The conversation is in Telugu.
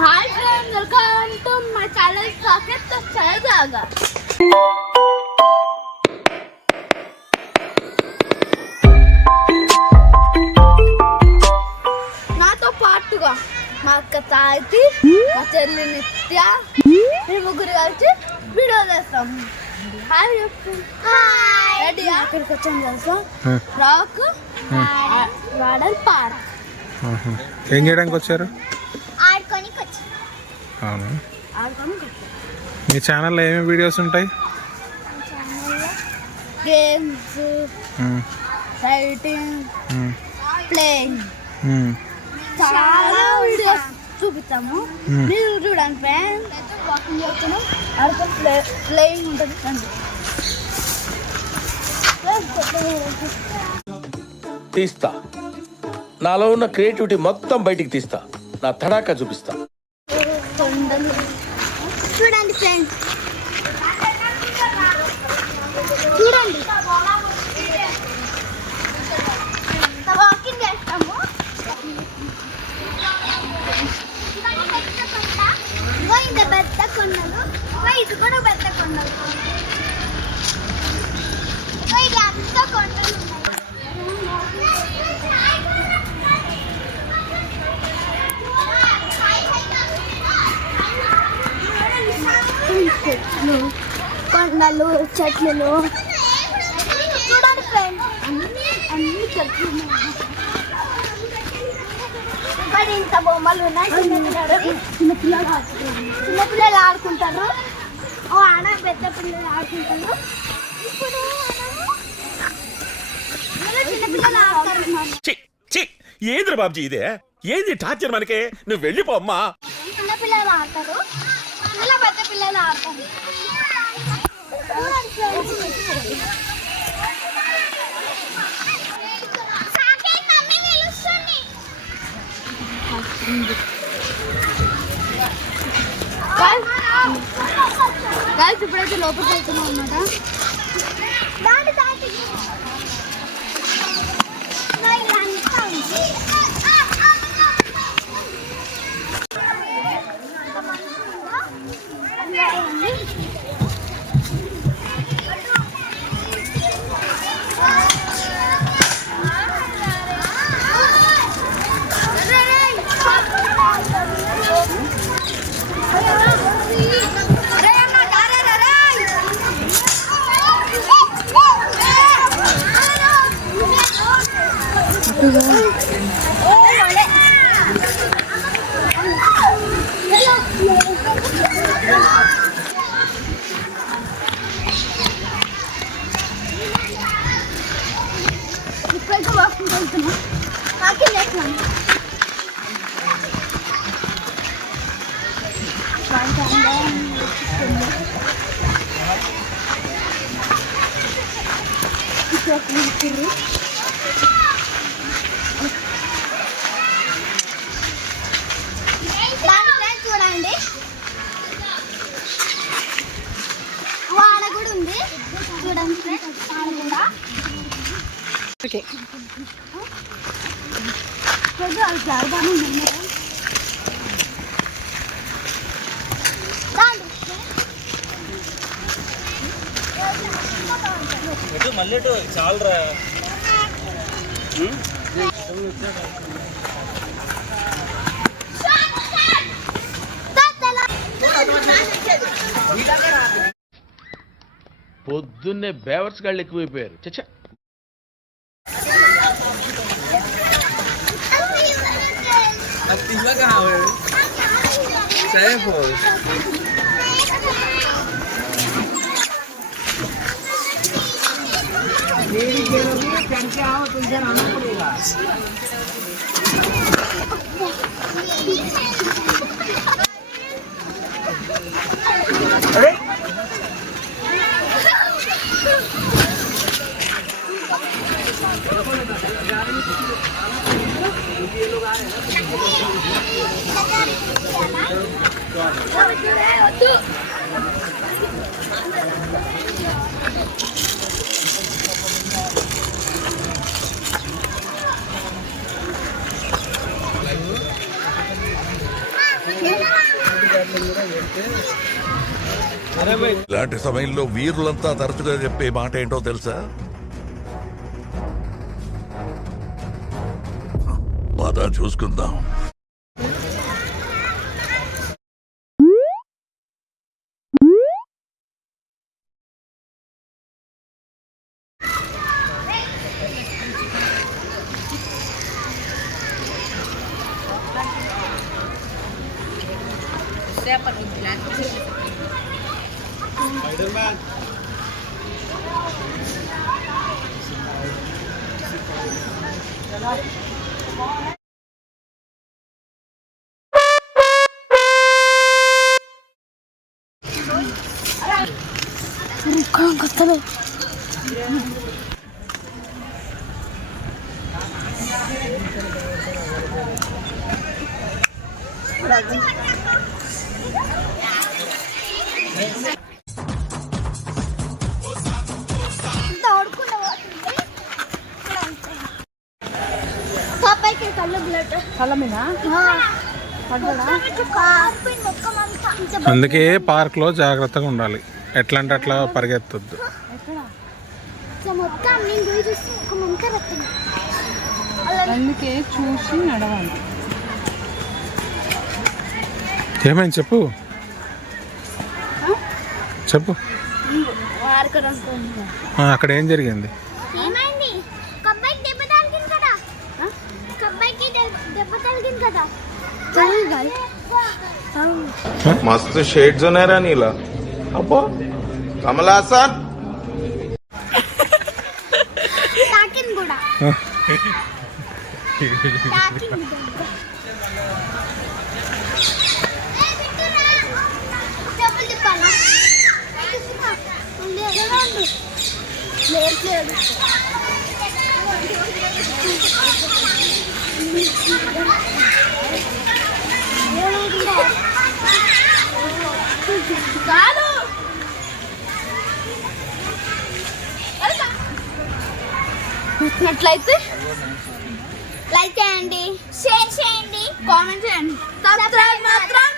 Hi friends, welcome to my channel Saket तो चलेगा। నాతో పాటుగా మా అక్క తాయితి, మా చెల్లి నిత్య, మేము ముగ్గురు కలిసి వీడియో చేస్తాం. Hi hi, ready? అక్కడికి వచ్చాం తెలుసా, రాక్ వాడల్ పార్క్. ఏం చేయడానికి వచ్చారు? ఆడుకోనికి వచ్చారు. అవును. మీ ఛానల్లో ఏమేమి వీడియోస్ ఉంటాయి? గేమ్స్, రైటింగ్, ప్లేయింగ్, చాలా వీడియోస్ చూపిస్తాము. మీరు చూడండి ఫ్రెండ్స్. వాకింగ్ చేస్తున్నాం, ఆడుకో ప్లేయింగ్ ఉంటుంది. తీస్తా, నాలో ఉన్న క్రియేటివిటీ మొత్తం బయటికి తీస్తా, నా తడాకా చూపిస్తా. చూడండి ఫ్రెండ్స్, చూడండి వాకింగ్ చేస్తాము. ఇది పెద్ద కొండలు, ఇది కూడా పెద్ద కొండలు, ఇది అంత కొండలు చెట్లు, కొండలు, చెట్లు. చూడండి ఫ్రెండ్స్, అన్ని చెట్లు ఉన్నాయి. మరి ఇంత బొమ్మలు ఉన్నాయి. చిన్నపిల్లలు ఆడుకుంటారు. ఓ ఆడ పెద్ద పిల్లలు ఆడుకుంటారు. ఇప్పుడు చిన్నపిల్లలు ఆడుతారు. ఏంద్ర బాబ్జీ ఇదే? ఏంది టార్చర్ మనకే? నువ్వు వెళ్ళిపోమ్మా. చిన్నపిల్లలు ఆడతారు, ఇలా పెద్ద పిల్లలు ఆడతారు. ఇప్పుడైతే లోపలికి వెళ్తున్నాం అన్నమాట. ఇప్పుడైతే వాకింగ్ వెళ్తున్నాం. వాకింగ్ చేస్తున్నాం. చూడండి, వాడ కూడా ఉంది. చూడండి ఫ్రెండ్స్, వాడ కూడా. ఓకే, మళ్ళీ చాలరా. పొద్దున్నే బేవర్స్ గాళ్ళు ఎక్కువైపోయారు. చచ్చా, వద్దు. ఇలాంటి సమయంలో వీరులంతా తరచుగా చెప్పే మాట ఏంటో తెలుసా? పద చూసుకుందాం. పాపాయికి కళ్ళు బ్లడ్ కళ్ళ మీద అందుకే పార్క్లో జాగ్రత్తగా ఉండాలి. ఎట్లా అంటే అట్లా పరిగెత్తొద్దు. మొత్తం నేను పోయి చూస్తే ఒక మంక రక్తం. అందుకే చూసి నడవాలి. ఏమైంది చెప్పు చెప్పు. అక్కడ ఏం జరిగింది? ఏమైంది? కబ్బాయికి దెబ్బ తగిలింది కదా. కబ్బాయికి దెబ్బ తగిలింది కదా. मस्त शेड्स नाही रा नीला अप्पो कमला असा తాకింది కూడా. తాకింది డబ్బులు తిప్పాలా? లేదు కాదు. నచ్చినట్లయితే లైక్ చేయండి, షేర్ చేయండి, కామెంట్ చేయండి, సబ్స్క్రైబ్ మాత్రం